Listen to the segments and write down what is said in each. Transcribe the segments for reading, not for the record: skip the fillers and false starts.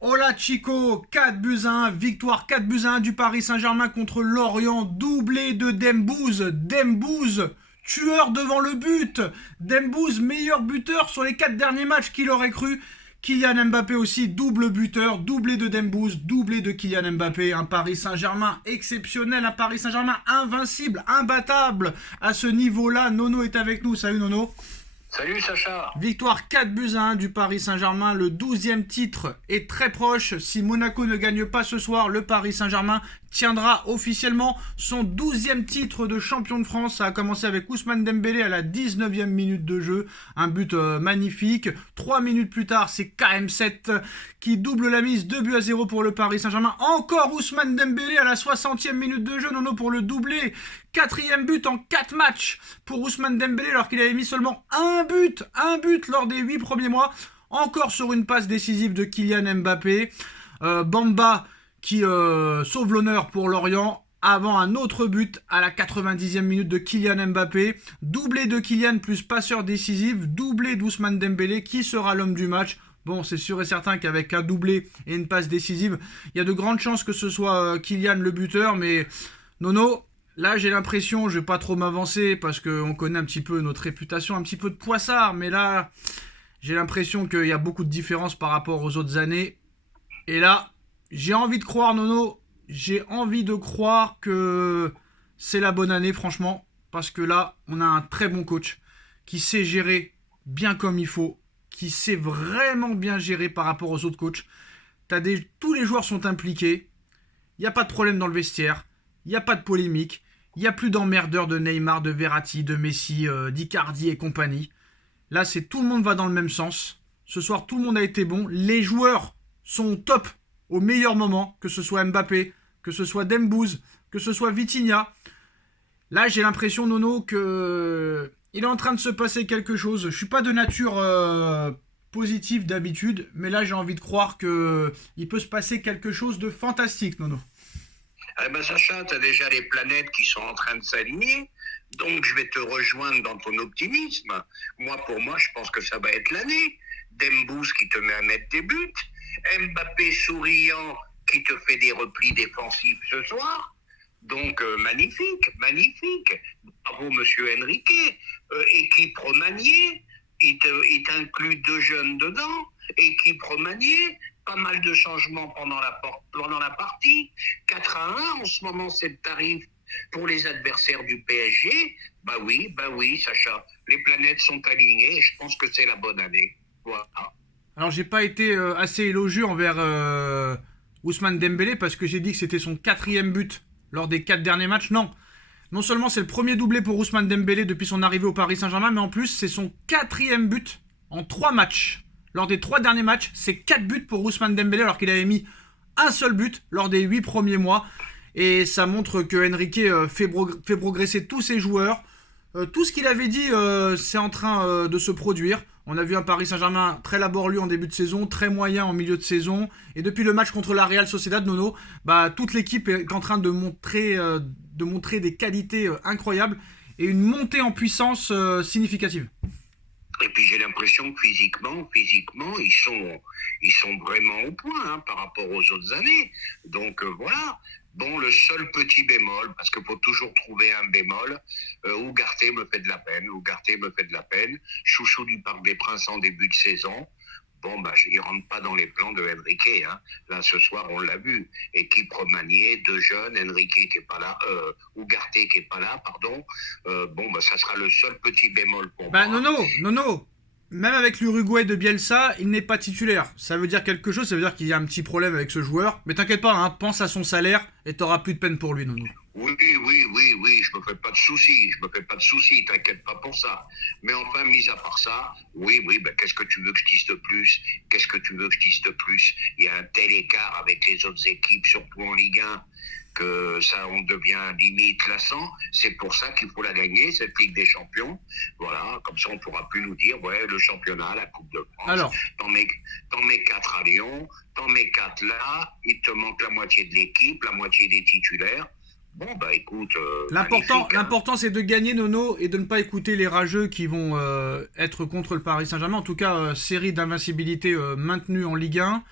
Hola Chico, 4 buts à 1, victoire 4 buts à 1 du Paris Saint-Germain contre Lorient, doublé de Dembouz. Dembouz, tueur devant le but. Dembouz, meilleur buteur sur les 4 derniers matchs, qu'il aurait cru. Kylian Mbappé aussi, double buteur, doublé de Dembouz, doublé de Kylian Mbappé. Un Paris Saint-Germain exceptionnel, un Paris Saint-Germain invincible, imbattable. À ce niveau-là, Nono est avec nous. Salut Nono. Salut Sacha. Victoire 4 buts à 1 du Paris Saint-Germain. Le 12e titre est très proche. Si Monaco ne gagne pas ce soir, le Paris Saint-Germain tiendra officiellement son 12e titre de champion de France. Ça a commencé avec Ousmane Dembélé à la 19e minute de jeu. Un but magnifique. 3 minutes plus tard, c'est KM7 qui double la mise. 2 buts à 0 pour le Paris Saint-Germain. Encore Ousmane Dembélé à la 60e minute de jeu. Nono pour le doublé. 4e but en 4 matchs pour Ousmane Dembélé alors qu'il avait mis seulement un but lors des 8 premiers mois. Encore sur une passe décisive de Kylian Mbappé. Bamba qui sauve l'honneur pour Lorient avant un autre but à la 90e minute de Kylian Mbappé. Doublé de Kylian plus passeur décisif. Doublé d'Ousmane Dembélé qui sera l'homme du match. Bon, c'est sûr et certain qu'avec un doublé et une passe décisive, il y a de grandes chances que ce soit Kylian le buteur. Mais Nono, là, j'ai l'impression, je vais pas trop m'avancer parce qu'on connaît un petit peu notre réputation, un petit peu de poissard, mais là, j'ai l'impression qu'il y a beaucoup de différences par rapport aux autres années. Et là, j'ai envie de croire, Nono, j'ai envie de croire que c'est la bonne année, franchement, parce que là, on a un très bon coach qui sait gérer bien comme il faut, qui sait vraiment bien gérer par rapport aux autres coachs. Tous les joueurs sont impliqués, il n'y a pas de problème dans le vestiaire, il n'y a pas de polémique. Il n'y a plus d'emmerdeurs de Neymar, de Verratti, de Messi, d'Icardi et compagnie. Là, c'est tout le monde va dans le même sens. Ce soir, tout le monde a été bon. Les joueurs sont au top au meilleur moment, que ce soit Mbappé, que ce soit Dembouz, que ce soit Vitinha. Là, j'ai l'impression, Nono, que il est en train de se passer quelque chose. Je suis pas de nature positive d'habitude, mais là, j'ai envie de croire que il peut se passer quelque chose de fantastique, Nono. Eh ben Sacha, tu as déjà les planètes qui sont en train de s'aligner, donc je vais te rejoindre dans ton optimisme. Pour moi, je pense que ça va être l'année. Dembouz qui te met à mettre des buts, Mbappé souriant qui te fait des replis défensifs ce soir. Donc magnifique, magnifique. Bravo Monsieur Enrique. Équipe remaniée, il t'inclut 2 jeunes dedans. Équipe remaniée, pas mal de changements pendant la partie. 4-1, en ce moment c'est le tarif pour les adversaires du PSG. Bah oui, Sacha, les planètes sont alignées et je pense que c'est la bonne année. Voilà. Alors j'ai pas été assez élogieux envers Ousmane Dembélé parce que j'ai dit que c'était son 4e but lors des 4 derniers matchs. Non. Non seulement c'est le premier doublé pour Ousmane Dembélé depuis son arrivée au Paris Saint-Germain, mais en plus c'est son 4e but en 3 matchs. Lors des 3 derniers matchs, c'est 4 buts pour Ousmane Dembélé alors qu'il avait mis un seul but lors des 8 premiers mois. Et ça montre que Enrique fait progresser tous ses joueurs. Tout ce qu'il avait dit, c'est en train de se produire. On a vu un Paris Saint-Germain très laborieux en début de saison, très moyen en milieu de saison. Et depuis le match contre la Real Sociedad, Nono, toute l'équipe est en train de montrer des qualités incroyables et une montée en puissance significative. Et puis j'ai l'impression que physiquement, ils sont vraiment au point par rapport aux autres années. Donc voilà. Bon, le seul petit bémol, parce qu'il faut toujours trouver un bémol, Ugarte me fait de la peine. Chouchou du Parc des Princes en début de saison. Bon, il rentre pas dans les plans de Enrique. Là, ce soir, on l'a vu. Équipe remaniée, 2 jeunes, Enrique qui est pas là, Ugarte qui est pas là, pardon. Ça sera le seul petit bémol pour moi. Nono, même avec l'Uruguay de Bielsa, il n'est pas titulaire. Ça veut dire quelque chose, ça veut dire qu'il y a un petit problème avec ce joueur. Mais t'inquiète pas, pense à son salaire et t'auras plus de peine pour lui, Nono. Oui, je me fais pas de soucis, t'inquiète pas pour ça. Mais enfin, mis à part ça, qu'est-ce que tu veux que je dise de plus? Il y a un tel écart avec les autres équipes, surtout en Ligue 1, que ça, on devient limite lassant. C'est pour ça qu'il faut la gagner, cette Ligue des Champions. Voilà, comme ça, on pourra plus nous dire, le championnat, la Coupe de France. Alors, t'en mets 4 à Lyon, t'en mets 4 là, il te manque la moitié de l'équipe, la moitié des titulaires. Écoute, l'important c'est de gagner, Nono, et de ne pas écouter les rageux qui vont être contre le Paris Saint-Germain. En tout cas, série d'invincibilité maintenue en Ligue 1.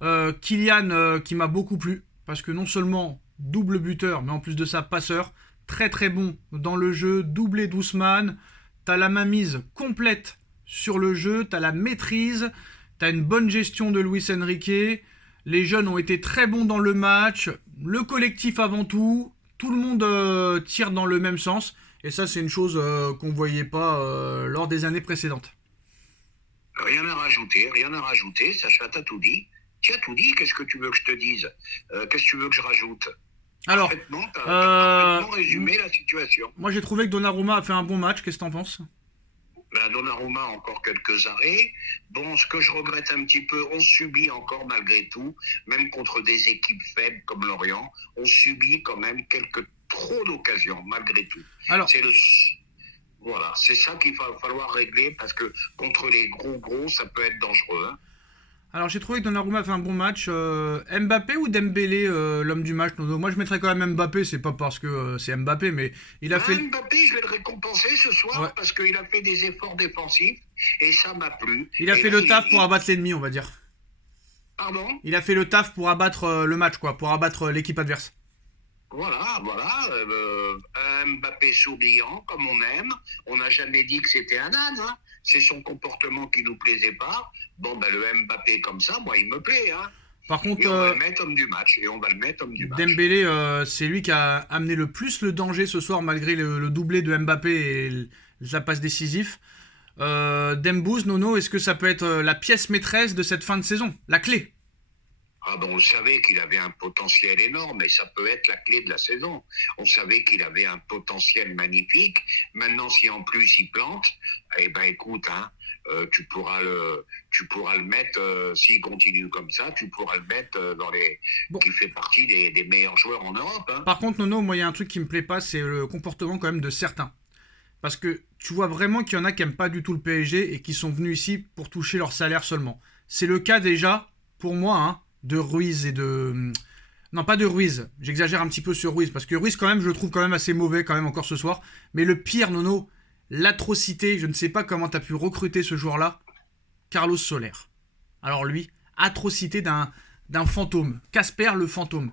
Kylian qui m'a beaucoup plu, parce que non seulement double buteur, mais en plus de ça passeur, très très bon dans le jeu, doublé d'Ousmane, t'as la mainmise complète sur le jeu, t'as la maîtrise, t'as une bonne gestion de Luis Enrique, les jeunes ont été très bons dans le match, le collectif avant tout le monde tire dans le même sens, et ça c'est une chose qu'on ne voyait pas lors des années précédentes. Rien à rajouter, Sacha, t'as tout dit. Tu as tout dit, qu'est-ce que tu veux que je te dise? Qu'est-ce que tu veux que je rajoute? Alors, Parfaitement, t'as parfaitement résumé la situation. Moi j'ai trouvé que Donnarumma a fait un bon match, qu'est-ce que t'en penses? Donnarumma, encore quelques arrêts. Bon, ce que je regrette un petit peu, on subit encore malgré tout, même contre des équipes faibles comme Lorient, on subit quand même trop d'occasions, malgré tout. Alors, voilà, c'est ça qu'il va falloir régler, parce que contre les gros, ça peut être dangereux. Hein. Alors j'ai trouvé que Donnarumma a fait un bon match. Mbappé ou Dembélé, l'homme du match? Moi je mettrais quand même Mbappé, c'est pas parce que c'est Mbappé, mais il a fait... Mbappé, je vais le récompenser ce soir, parce qu'il a fait des efforts défensifs, et ça m'a plu. Il a fait le taf pour abattre l'ennemi, on va dire. Pardon? Il a fait le taf pour abattre le match, quoi, pour abattre l'équipe adverse. Voilà. Un Mbappé souriant, comme on aime. On n'a jamais dit que c'était un âne. Hein. C'est son comportement qui nous plaisait pas. Bon, le Mbappé comme ça, moi, il me plaît. Hein. Par contre, on va le mettre homme du match. Dembélé, c'est lui qui a amené le plus le danger ce soir, malgré le doublé de Mbappé et la passe décisif. Dembouz, Nono, est-ce que ça peut être la pièce maîtresse de cette fin de saison? La clé? On savait qu'il avait un potentiel énorme, et ça peut être la clé de la saison. On savait qu'il avait un potentiel magnifique. Maintenant, si en plus il plante, écoute, hein, tu pourras le mettre, s'il continue comme ça, tu pourras le mettre qui fait partie des meilleurs joueurs en Europe. Hein. Par contre, Nono, moi, il y a un truc qui me plaît pas, c'est le comportement quand même de certains. Parce que tu vois vraiment qu'il y en a qui n'aiment pas du tout le PSG et qui sont venus ici pour toucher leur salaire seulement. C'est le cas déjà, pour moi, hein, de Ruiz et de... Non, pas de Ruiz. J'exagère un petit peu sur Ruiz, parce que Ruiz, quand même, je le trouve quand même assez mauvais, quand même, encore ce soir. Mais le pire, Nono, l'atrocité, je ne sais pas comment tu as pu recruter ce joueur-là, Carlos Soler. Alors lui, atrocité d'un fantôme. Casper le fantôme.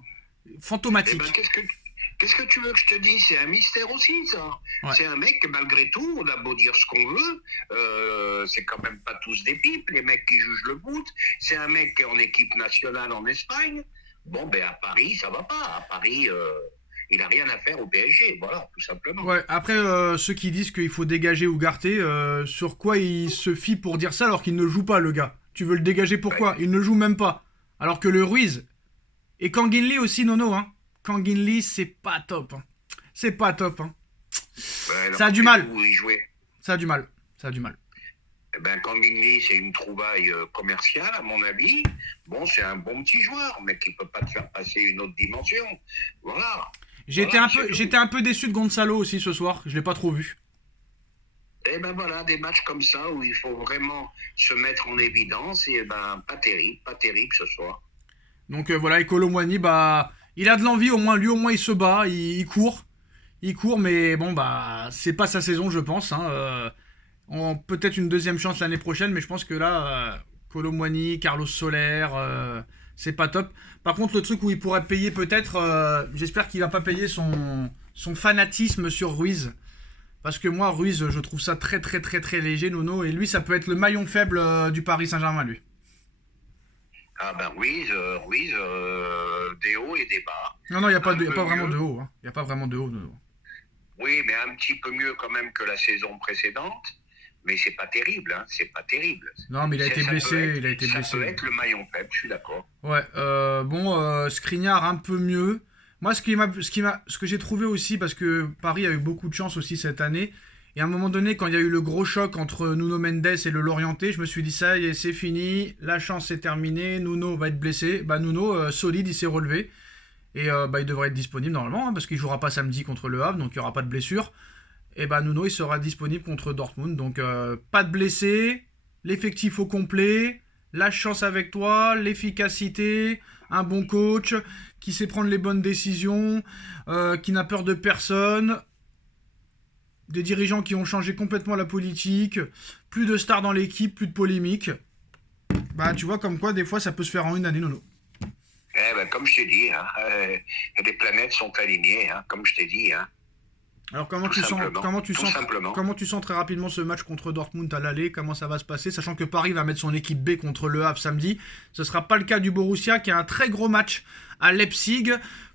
Fantomatique. Qu'est-ce que tu veux que je te dise? C'est un mystère aussi, ça. Ouais. C'est un mec que, malgré tout, on a beau dire ce qu'on veut, c'est quand même pas tous des pipes, les mecs qui jugent le foot. C'est un mec qui est en équipe nationale en Espagne. Bon, à Paris, ça va pas. À Paris, il a rien à faire au PSG, voilà, tout simplement. Ouais, après, ceux qui disent qu'il faut dégager Ugarte, sur quoi il se fie pour dire ça alors qu'il ne joue pas, le gars? Tu veux le dégager pourquoi? Il ne joue même pas. Alors que le Ruiz, et Kanginli aussi, Nono, hein. Kanginli, c'est pas top. Hein. C'est pas top. Hein. Ça a du mal. Ça a du mal. Kanginli, c'est une trouvaille commerciale, à mon avis. Bon, c'est un bon petit joueur, mais qui peut pas te faire passer une autre dimension. Voilà. J'étais un peu déçu de Gonzalo aussi ce soir. Je l'ai pas trop vu. Voilà, des matchs comme ça où il faut vraiment se mettre en évidence. Et pas terrible ce soir. Donc voilà, et Kolo Muani, il a de l'envie, au moins, il se bat, il court, mais bon, c'est pas sa saison, je pense. Hein. Peut-être une deuxième chance l'année prochaine, mais je pense que là, Kolo Muani, Carlos Soler, c'est pas top. Par contre, le truc où il pourrait payer peut-être, j'espère qu'il va pas payer son fanatisme sur Ruiz. Parce que moi, Ruiz, je trouve ça très très très très léger, Nono, et lui, ça peut être le maillon faible du Paris Saint-Germain, lui. Ruiz, des hauts et des bas. Non, il n'y a pas vraiment de haut. Hein. Il n'y a pas vraiment de haut. Oui, mais un petit peu mieux quand même que la saison précédente. Mais c'est pas terrible, hein. C'est pas terrible. Non, mais il a été blessé. Ça peut être le maillon faible, je suis d'accord. Ouais, Skriniar un peu mieux. Moi, ce que j'ai trouvé aussi, parce que Paris a eu beaucoup de chance aussi cette année, et à un moment donné, quand il y a eu le gros choc entre Nuno Mendes et le Lorientais, je me suis dit ça y est, c'est fini, la chance est terminée, Nuno va être blessé. Nuno, solide, il s'est relevé. Et il devrait être disponible normalement, hein, parce qu'il ne jouera pas samedi contre le Havre, donc il n'y aura pas de blessure. Et Nuno, il sera disponible contre Dortmund. Donc pas de blessés, l'effectif au complet, la chance avec toi, l'efficacité, un bon coach, qui sait prendre les bonnes décisions, qui n'a peur de personne... Des dirigeants qui ont changé complètement la politique, plus de stars dans l'équipe, plus de polémique. Bah, tu vois, comme quoi, des fois, ça peut se faire en une année, Nono. Eh ben, comme je t'ai dit, hein, les planètes sont alignées, hein, comme je t'ai dit. Hein. Alors, Simplement. comment tu sens très rapidement ce match contre Dortmund à l'aller? Comment ça va se passer? Sachant que Paris va mettre son équipe B contre Le Havre samedi. Ce ne sera pas le cas du Borussia, qui a un très gros match à Leipzig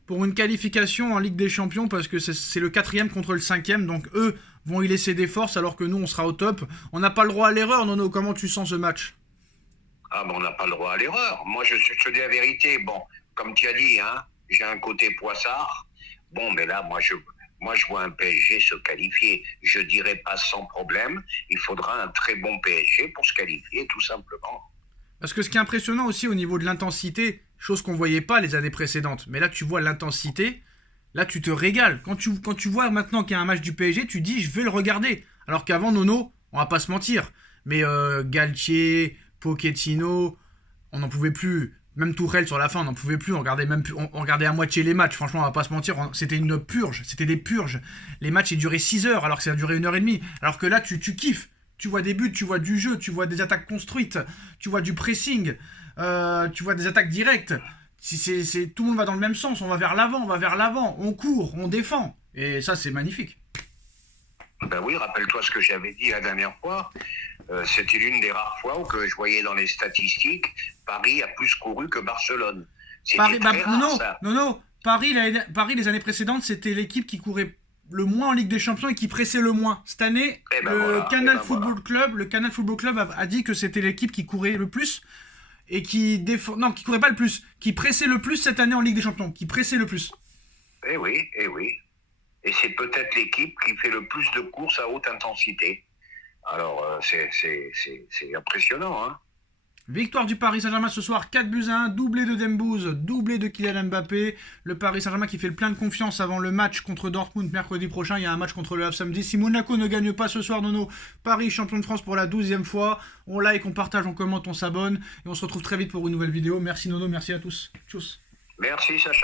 pour une qualification en Ligue des Champions, parce que c'est le 4e contre le 5e. Donc, eux vont y laisser des forces, alors que nous, on sera au top. On n'a pas le droit à l'erreur, Nono. Comment tu sens ce match? Ah ben on n'a pas le droit à l'erreur. Moi je te dis la vérité. Bon, comme tu as dit, hein, j'ai un côté poissard. Bon, mais là, moi je vois un PSG se qualifier. Je dirais pas sans problème. Il faudra un très bon PSG pour se qualifier, tout simplement. Parce que ce qui est impressionnant aussi au niveau de l'intensité, chose qu'on voyait pas les années précédentes, mais là tu vois l'intensité, là tu te régales. Quand tu vois maintenant qu'il y a un match du PSG, tu dis je vais le regarder. Alors qu'avant, Nono, on va pas se mentir, mais Galtier, Pochettino, on n'en pouvait plus. Même Tourelle sur la fin, on n'en pouvait plus. On regardait à moitié les matchs. Franchement, on va pas se mentir. C'était une purge. C'était des purges. Les matchs, ils duraient 6 heures alors que ça a duré 1h30. Alors que là, tu kiffes. Tu vois des buts, tu vois du jeu, tu vois des attaques construites, tu vois du pressing, tu vois des attaques directes. Tout le monde va dans le même sens. On va vers l'avant, on court, on défend. Et ça, c'est magnifique. Ben oui, rappelle-toi ce que j'avais dit la dernière fois. C'était l'une des rares fois où que je voyais dans les statistiques, Paris a plus couru que Barcelone. Paris, non. Paris, les années précédentes, c'était l'équipe qui courait le moins en Ligue des Champions et qui pressait le moins. Cette année, le Canal Football Club a dit que c'était l'équipe qui courait le plus et qui courait pas le plus, qui pressait le plus cette année en Ligue des Champions, qui pressait le plus. Eh oui. Et c'est peut-être l'équipe qui fait le plus de courses à haute intensité. Alors, c'est impressionnant, hein. Victoire du Paris Saint-Germain ce soir, 4-1, doublé de Dembouz, doublé de Kylian Mbappé. Le Paris Saint-Germain qui fait le plein de confiance avant le match contre Dortmund mercredi prochain. Il y a un match contre le Havre samedi. Si Monaco ne gagne pas ce soir, Nono, Paris champion de France pour la 12e fois. On like, on partage, on commente, on s'abonne. Et on se retrouve très vite pour une nouvelle vidéo. Merci Nono, merci à tous. Tchuss. Merci Sacha.